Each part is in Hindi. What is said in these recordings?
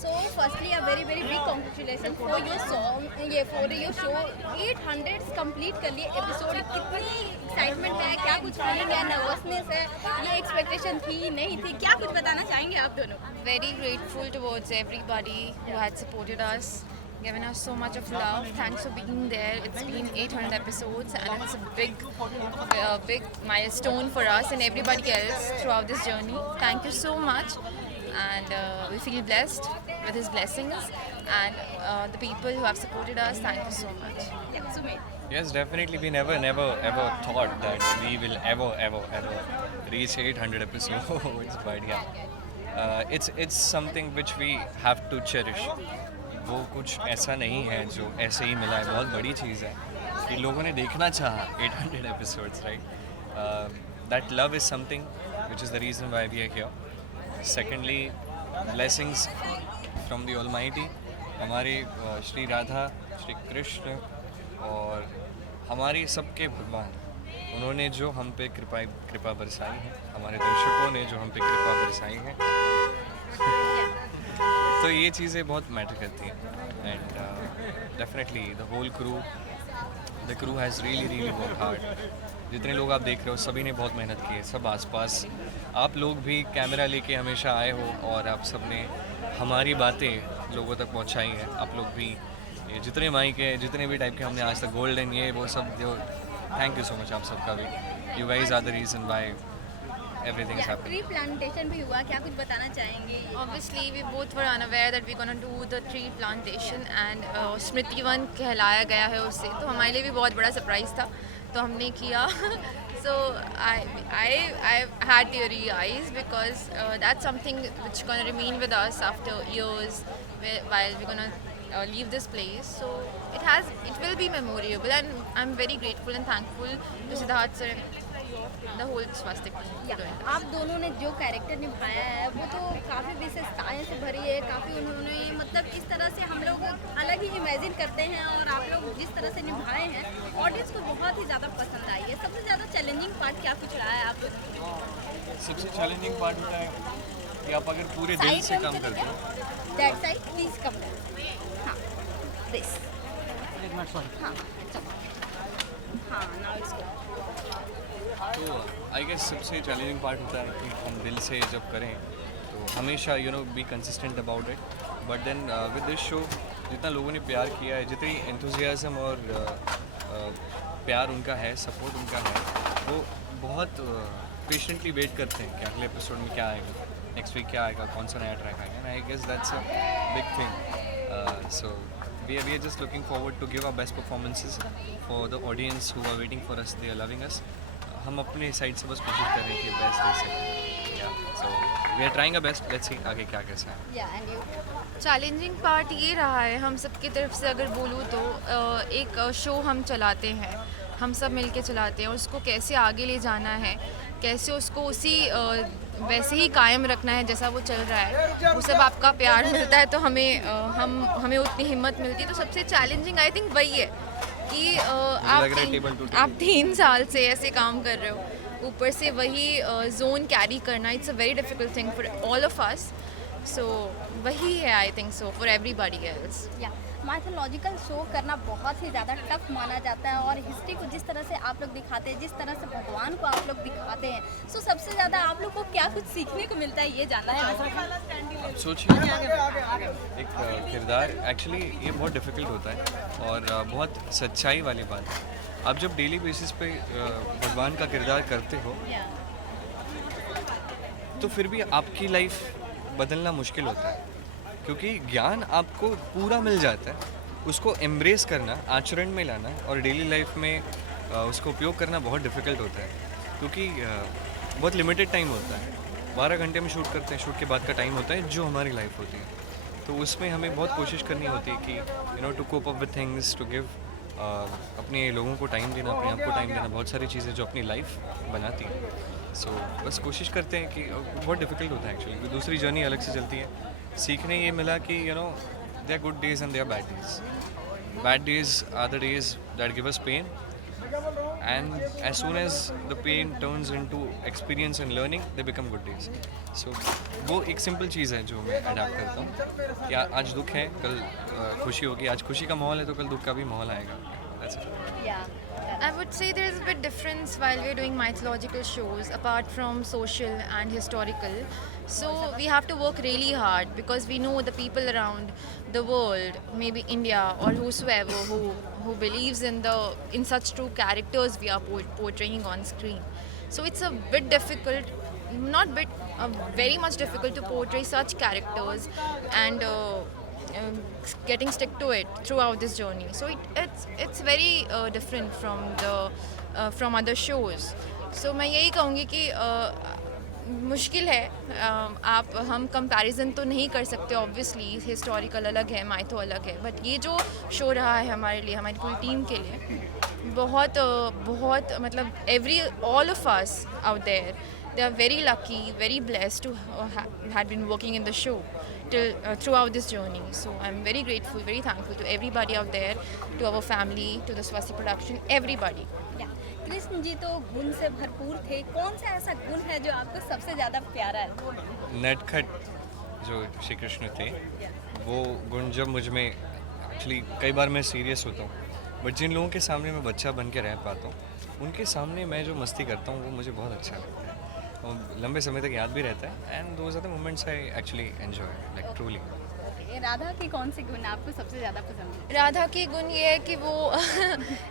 So firstly, a very very big congratulations for your song, ये for your show. 800 complete कर लिए episode. कितनी excitement है, क्या कुछ feeling है, nervousness है, ये expectation थी नहीं थी, क्या कुछ बताना चाहेंगे आप दोनों? Very grateful towards everybody who had supported us, given us so much of love. Thanks for being there. It's been 800 episodes and it's a big milestone for us and everybody else throughout this journey. Thank you so much, and we feel blessed with his blessings, and the people who have supported us, thank you so much. Yeah, Sumit. Yes, definitely. We never ever thought that we will ever reach 800 episodes. But yeah, it's something which we have to cherish. वो कुछ ऐसा नहीं है जो ऐसे ही मिला है, बहुत बड़ी चीज़ है कि लोगों ने देखना चाहा 800 episodes, right? That love is something which is the reason why we are here. Secondly, blessings from the Almighty. हमारे श्री राधा, श्री कृष्ण और हमारी सबके भगवान, उन्होंने जो हम पे कृपा बरसाई है, हमारे दर्शकों ने जो हम पे कृपा बरसाई है, तो ये चीज़ें बहुत मैटर करती हैं. And definitely the whole crew has really work hard. जितने लोग आप देख रहे हो सभी ने बहुत मेहनत की है. सब आसपास आप लोग भी कैमरा लेके हमेशा आए हो और आप सब ने हमारी बातें लोगों तक पहुंचाई है. आप लोग भी ये जितने माइक है, जितने भी टाइप के हमने आज तक गोल्डन ये वो सब जो, थैंक यू सो मच आप सबका भी. You guys are the reason why everything is happening. Tree plantation भी हुआ, क्या कुछ बताना चाहेंगे? Obviously, we both were unaware that we're going to do the tree plantation, and Smriti one कहलाया गया है उससे, तो हमारे लिए भी बहुत बड़ा सरप्राइज था, तो हमने किया. So I had teary eyes because that's something which going to remain with us after years while we're going to leave this place. So it will be memorable, and I'm very grateful and thankful to Siddharth sir and the whole Swastik team. आप दोनों ने जो कैरेक्टर निभाया है वो तो काफ़ी विशेषताएं से भरी है. काफ़ी उन्होंने मतलब इस तरह से हम लोग अलग ही इमेजिन करते हैं, और आप लोग जिस तरह से निभाए हैं ऑडियंस को बहुत ही ज़्यादा पसंद आई है. सबसे ज़्यादा चैलेंजिंग पार्ट क्या कुछ रहा है आप लोगों के लिए? सबसे चैलेंजिंग पार्ट होता है कि आप अगर पूरे दिल से काम करते हो. That side please come down. हाँ, दिस. हाँ, हाँ, नाउ इट्स गुड. तो आई गेस सबसे चैलेंजिंग पार्ट होता है कि हम दिल से जब करें तो हमेशा be consistent about it. But then with this show जितना लोगों ने प्यार किया है, जितनी एंथुजियाज्म और प्यार उनका है, सपोर्ट उनका है, वो बहुत पेशेंटली वेट करते हैं कि अगले एपिसोड में क्या आएगा, नेक्स्ट वीक क्या आएगा, कौन सा नया ट्रैक आएगा. I guess that's a big thing. So we are just looking forward to give our best performances for the audience who are waiting for us. They are loving us. हम अपने साइड से बस कोशिश कर रहे हैं कि बेस्ट दे सकें. So we are trying a best. Let's see आगे क्या कैसा है. चैलेंजिंग पार्ट ये रहा है हम सब की तरफ से अगर बोलूँ तो, एक शो हम चलाते हैं, हम सब मिल के चलाते हैं, और उसको कैसे आगे ले जाना है, कैसे उसको उसी वैसे ही कायम रखना है जैसा वो चल रहा है. वो सब आपका प्यार मिलता है तो हमें उतनी हिम्मत मिलती है. तो सबसे चैलेंजिंग आई थिंक वही है कि आप 3 साल से ऐसे काम कर रहे हो, ऊपर से वही जोन कैरी करना. It's a very difficult thing for all of us. So वही है I think so for everybody else. Mythological show करना बहुत ही ज़्यादा टफ माना जाता है, और हिस्ट्री को जिस तरह से आप लोग दिखाते हैं, जिस तरह से भगवान को आप लोग दिखाते हैं, सो सबसे ज़्यादा आप लोग को क्या कुछ सीखने को मिलता है, ये जानना है. अब सोचिए एक किरदार एक्चुअली ये बहुत डिफ़िकल्ट होता है और बहुत सच्चाई वाली बात है. आप जब डेली बेसिस पे भगवान का किरदार करते हो तो फिर भी आपकी लाइफ बदलना मुश्किल होता है, क्योंकि ज्ञान आपको पूरा मिल जाता है. उसको एम्ब्रेस करना, आचरण में लाना और डेली लाइफ में उसको उपयोग करना बहुत डिफ़िकल्ट होता है, क्योंकि बहुत लिमिटेड टाइम होता है. 12 घंटे में शूट करते हैं, शूट के बाद का टाइम होता है जो हमारी लाइफ होती है. तो उसमें हमें बहुत कोशिश करनी होती है कि to cope up with things, to give अपने लोगों को टाइम देना, अपने आप को टाइम देना, बहुत सारी चीज़ें जो अपनी लाइफ बनाती हैं. सो बस कोशिश करते हैं कि बहुत डिफ़िकल्ट होता है एक्चुअली. दूसरी जर्नी अलग से चलती है. सीखने ये मिला कि they are good days and they are bad days. Bad days are the days that give us pain, and as soon as the pain turns into experience and learning, they become good days. So वो एक सिंपल चीज़ है जो मैं अडाप्ट करता हूँ कि आज दुख है, कल खुशी होगी, आज खुशी का माहौल है तो कल दुख का भी माहौल आएगा. That's it. Yeah. I would say there is a bit difference while we're doing mythological shows apart from social and historical. So we have to work really hard because we know the people around the world, maybe India or whosoever who believes in such true characters we are portraying on screen. So it's a bit difficult, not bit, very much difficult to portray such characters and getting stick to it throughout this journey. So it's very different from other shows. So मैं यही कहूँगी कि मुश्किल है. हम कंपैरिजन तो नहीं कर सकते ऑब्वियसली, हिस्टोरिकल अलग है, माइथो अलग है, बट ये जो शो रहा है हमारे लिए, हमारी पूरी टीम के लिए बहुत मतलब all of us out there, they are very lucky, very blessed to had been working in the show throughout this journey. So I'm very grateful, very thankful to everybody out there, to our family, to the Swasti production, everybody. Krishna ji तो गुण से भरपूर थे. कौन सा ऐसा गुण है जो आपको सबसे ज़्यादा प्यारा है? नटखट जो श्री कृष्ण थे, वो गुण जब मुझ में एक्चुअली कई बार मैं सीरियस होता हूँ, बट जिन लोगों के सामने मैं बच्चा बन के रह पाता हूँ, उनके सामने मैं जो मस्ती करता हूँ वो मुझे बहुत अच्छा लगता है और लंबे समय तक याद भी रहता है. And those are the moments I actually enjoy like truly. Radha की कौन सी गुण आपको सबसे ज़्यादा पसंद है? राधा की गुण ये है कि वो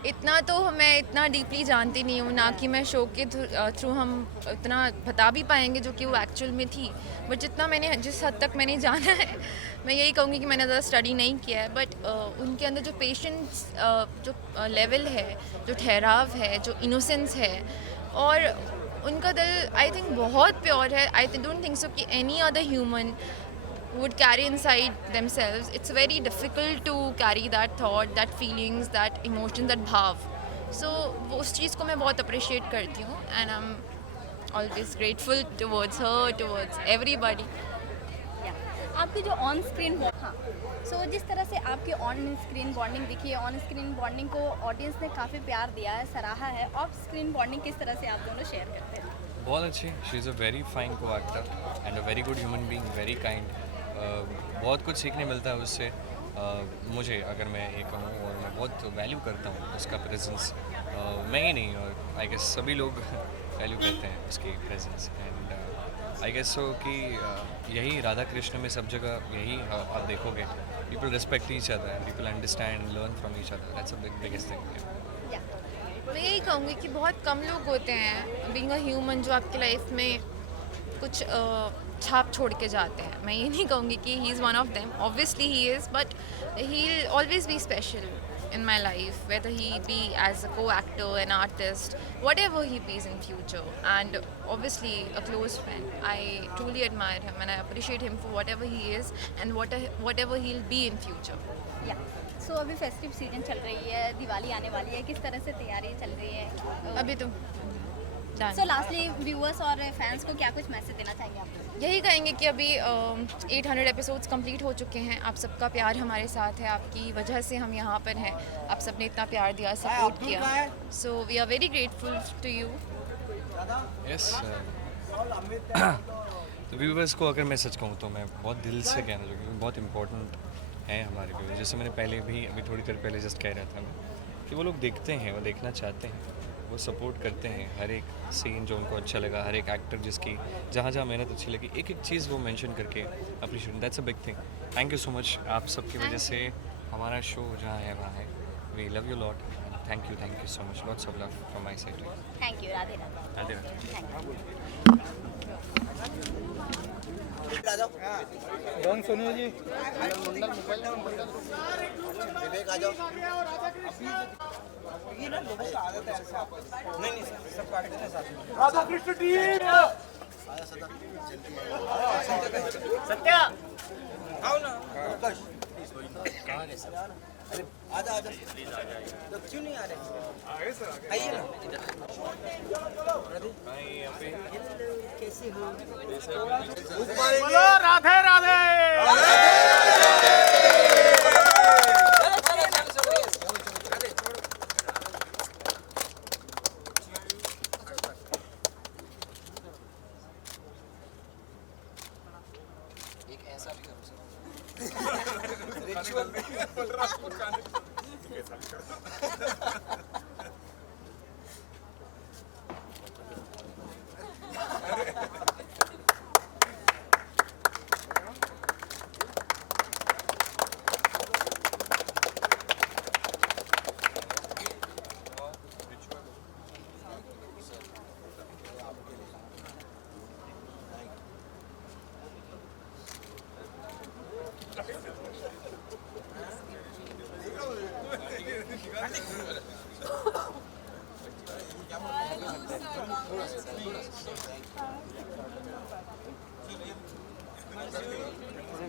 इतना तो मैं इतना डीपली जानती नहीं हूँ, ना कि मैं शो के थ्रू हम इतना बता भी पाएंगे जो कि वो एक्चुअल में थी, बट जिस हद तक मैंने जाना है, मैं यही कहूँगी कि मैंने ज़्यादा स्टडी नहीं किया है, बट उनके अंदर जो पेशेंस जो लेवल है, जो ठहराव है, जो इनोसेंस है, और उनका दिल आई थिंक बहुत प्योर है. आई डोंट थिंक सो कि any other human would carry inside themselves. It's very difficult to carry that thought, that feelings, that emotion, that bhav. So उस चीज़ को मैं बहुत appreciate करती हूँ and I'm always grateful towards her, towards everybody. आपकी जो ऑन स्क्रीन सो जिस तरह से आपकी ऑन स्क्रीन बॉन्डिंग दिखी है, ऑन स्क्रीन बॉन्डिंग को ऑडियंस ने काफ़ी प्यार दिया है, सराहा है. ऑफ स्क्रीन बॉन्डिंग किस तरह से आप दोनों शेयर करते हैं? बहुत अच्छी. She is a very fine co-actor and a very good human being, very kind. बहुत कुछ सीखने मिलता है उससे. मुझे अगर मैं ये कहूँ, और मैं बहुत वैल्यू करता हूँ उसका प्रेजेंस. मैं ही नहीं, और आई गेस सभी लोग वैल्यू करते हैं उसकी presence. And I guess so कि यही राधा कृष्ण में सब जगह यही आप देखोगे. People respect each other, people understand, learn from each other. That's a biggest thing. मैं यही कहूँगी कि बहुत कम लोग होते हैं बीइंग अ ह्यूमन जो आपकी लाइफ में कुछ छाप छोड़ के जाते हैं. मैं ये नहीं कहूँगी कि he is one of them, obviously he is, but he will always be special in my life, whether he be as a co-actor, an artist, whatever he be in future, and obviously a close friend. I truly admire him and I appreciate him for whatever he is and whatever he'll be in future. सो अभी फेस्टिव सीजन चल रही है, दिवाली आने वाली है, किस तरह से तैयारी चल रही है? अभी तो सो लास्टली व्यूअर्स और फैंस को क्या कुछ मैसेज देना चाहेंगे आप? यही कहेंगे कि अभी 800 एपिसोड्स कंप्लीट हो चुके हैं. आप सबका प्यार हमारे साथ है, आपकी वजह से हम यहाँ पर हैं. आप सबने इतना प्यार दिया, सपोर्ट किया, so we are very grateful to you. Yes. तो व्यूवर्स को अगर मैं सच कहूँ तो मैं बहुत दिल से कहना चाहूँगा क्योंकि बहुत इंपॉर्टेंट है हमारे व्यूवर्स. जैसे मैंने पहले भी अभी थोड़ी देर पहले जस्ट कह रहा था मैं कि वो लोग देखते हैं, वो देखना चाहते हैं, वो सपोर्ट करते हैं. हर एक सीन जो उनको अच्छा लगा, हर एक एक्टर जिसकी जहाँ जहाँ मेहनत अच्छी लगी, एक एक चीज़ वो मेंशन करके appreciate. That's a big thing. Thank you so much. आप सबकी वजह से हमारा शो जहाँ है वहाँ है. We love you lot. Thank you so much. Lots of love from my side. Thank you. Radhe Radhe. डॉन सोनिया जी. विवेक आ जाओ. नहीं सब काट देना साथ में. राधा कृष्ण टीम. सत्या आओ ना. कहाँ है सर? अरे आजा. तो क्यों नहीं आ रहे? आइए ना. कैसे हो? बोलो राधे राधे.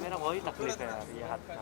मेरा वही तकलीफ है यार, ये हाथ का।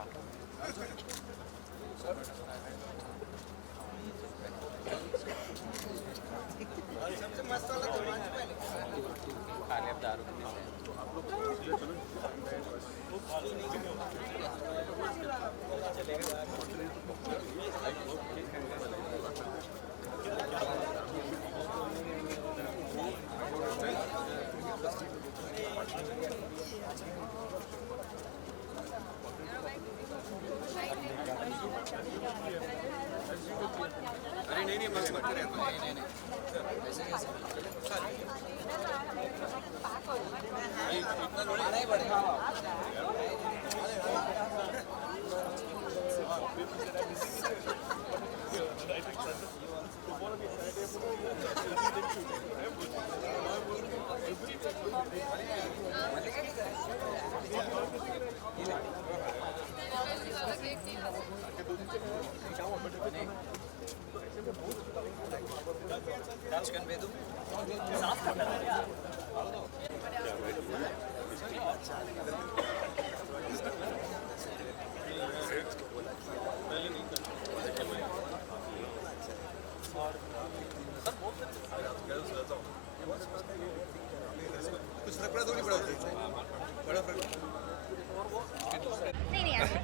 नहीं नहीं ऐसे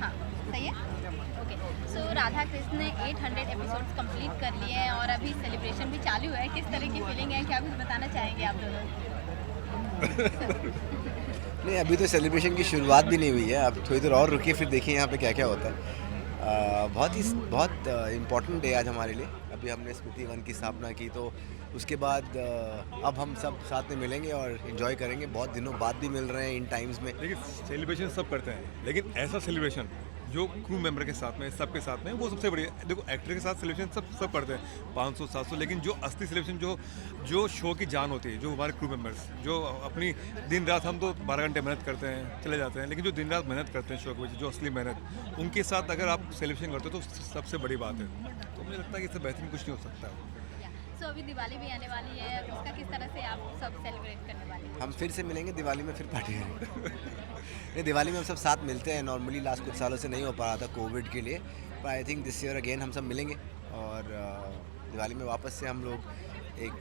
हाँ सही है ओके। सो राधा कृष्ण ने 800 एपिसोड्स कंप्लीट कर लिए हैं और अभी सेलिब्रेशन भी चालू है। किस तरह की फीलिंग है, क्या कुछ बताना चाहेंगे आप दोनों? नहीं, अभी तो सेलिब्रेशन की शुरुआत भी नहीं हुई है। अब थोड़ी देर और रुकिए, फिर देखिए यहाँ पे क्या क्या होता है। बहुत इम्पोर्टेंट डे आज हमारे लिए। अभी हमने स्मृति वन की स्थापना की, तो उसके बाद अब हम सब साथ में मिलेंगे और इन्जॉय करेंगे। बहुत दिनों बाद भी मिल रहे हैं इन टाइम्स में। लेकिन सेलिब्रेशन सब करते हैं, लेकिन ऐसा सेलिब्रेशन जो क्रू मेंबर के साथ में, सबके साथ में, वो सबसे बढ़िया। देखो एक्टर के साथ सेलिब्रेशन सब करते हैं 500-700, लेकिन जो असली सेलिब्रेशन जो शो की जान होती है, जो हमारे क्रू मेंबर्स जो अपनी दिन रात, हम तो 12 घंटे मेहनत करते हैं, चले जाते हैं, लेकिन जो दिन रात मेहनत करते हैं शो के वजह, जो असली मेहनत, उनके साथ अगर आप सेलिब्रेशन करते हो तो सबसे बड़ी बात है। तो मुझे लगता है कि इससे बेहतरीन कुछ नहीं हो सकता है। सो अभी दिवाली भी आने वाली है, उसका किस तरह से आप सब सेलिब्रेट करने वाले हैं? हम फिर से मिलेंगे दिवाली में, फिर पार्टी करेंगे। नहीं, दिवाली में हम सब साथ मिलते हैं। नॉर्मली लास्ट कुछ सालों से नहीं हो पा रहा था कोविड के लिए, पर I think this year again हम सब मिलेंगे और दिवाली में वापस से हम लोग एक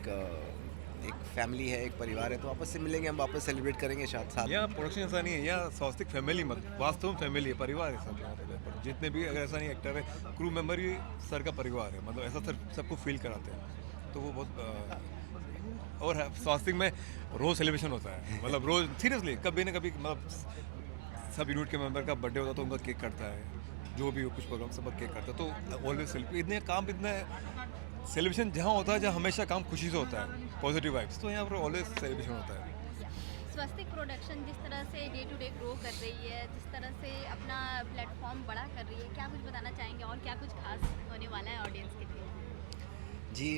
फैमिली है, एक परिवार है, तो वापस से मिलेंगे, हम वापस सेलिब्रेट करेंगे साथ। यहाँ प्रोडक्शन ऐसा नहीं है, यहाँ स्वास्तिक फैमिली मत, वास्तव में फैमिली है, परिवार है सब यहाँ पे। जितने भी, अगर ऐसा नहीं एक्टर है, क्रू मेंबर ही सर का परिवार है, मतलब ऐसा सर सबको फील कराते हैं। तो वो बहुत और स्वास्तिक में रोज़ सेलिब्रेशन होता है, मतलब रोज़ सीरियसली कभी ना कभी, मतलब सब यूनिट के मेंबर का बर्थडे होता है तो उनका केक कटता है, जो भी कुछ प्रोग्राम सब केक करता है। तो ऑलवेज सेलिब्रेट, इतने सेलिब्रेशन जहाँ होता है, जहाँ हमेशा काम खुशी से होता है, पॉजिटिव वाइब्स, तो यहाँ पर ऑलवेज सेलिब्रेशन होता है। स्वस्तिक प्रोडक्शन जिस तरह से डे टू डे ग्रो कर रही है, जिस तरह से अपना प्लेटफॉर्म बड़ा कर रही है, क्या कुछ बताना चाहेंगे और क्या कुछ खास होने वाला है ऑडियंस के लिए? जी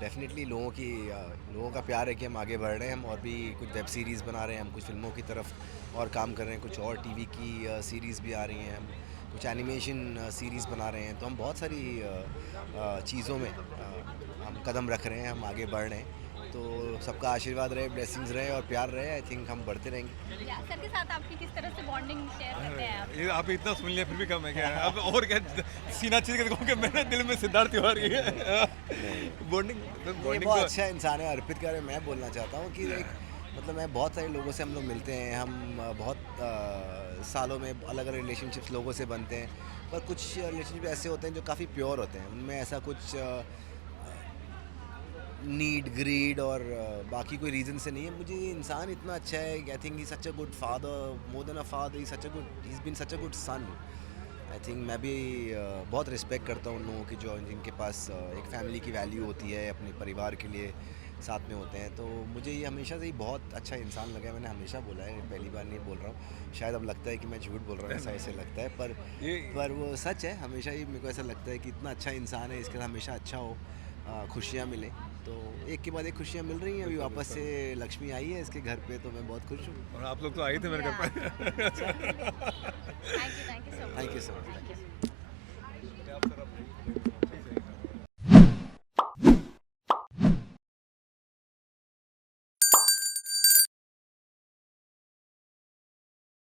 डेफिनेटली लोगों का प्यार है कि हम आगे बढ़ रहे हैं। हम और भी कुछ वेब सीरीज़ बना रहे हैं, हम कुछ फिल्मों की तरफ और काम कर रहे हैं, कुछ और टीवी की सीरीज़ भी आ रही हैं, हम कुछ एनिमेशन सीरीज़ बना रहे हैं। तो हम बहुत सारी चीज़ों में हम कदम रख रहे हैं, हम आगे बढ़ रहे हैं। तो सबका आशीर्वाद रहे, ब्लेसिंग्स रहे और प्यार रहे। आई थिंक हम बढ़ते रहेंगे। सर के साथ आपकी किस तरह से बॉन्डिंग शेयर करते हैं आप? ये आप इतना सुन लिया फिर भी कम है क्या? अब और क्या सीना चीज के देखो कि मेरे दिल में सिद्धार्थ तिवारी है। बॉन्डिंग ये बहुत अच्छा इंसान है अर्पित के बारे में मैं बोलना चाहता हूँ कि एक मतलब मैं बहुत सारे लोगों से हम लोग मिलते हैं, हम बहुत सालों में अलग अलग रिलेशनशिप्स लोगों से बनते हैं, पर कुछ रिलेशनशिप ऐसे होते हैं जो काफ़ी प्योर होते हैं, उनमें ऐसा कुछ नीड ग्रीड और बाकी कोई रीज़न से नहीं है। मुझे ये इंसान इतना अच्छा है, I think he such a good father, more than a father he such a good, he is been such a good son. I think मैं भी बहुत रिस्पेक्ट करता हूँ उन लोगों की जो जिनके पास एक फैमिली की वैल्यू होती है, अपने परिवार के लिए साथ में होते हैं। तो मुझे ये हमेशा से ही बहुत अच्छा इंसान लगा है। मैंने हमेशा बोला है, पहली बार नहीं बोल रहा हूँ। शायद अब लगता है कि मैं झूठ बोल रहा हूँ, ऐसा ऐसे लगता है, पर वो सच है। हमेशा ही मेरे को ऐसा लगता है कि इतना अच्छा इंसान है, इसके साथ हमेशा अच्छा हो, खुशियाँ मिलें। तो एक के बाद एक खुशियाँ मिल रही हैं। अभी वापस से लक्ष्मी आई है इसके घर पे, तो मैं बहुत खुश हूँ। और आप लोग तो आए थे मेरे घर पे। Thank you so much. Thank you so much. आप सर, आप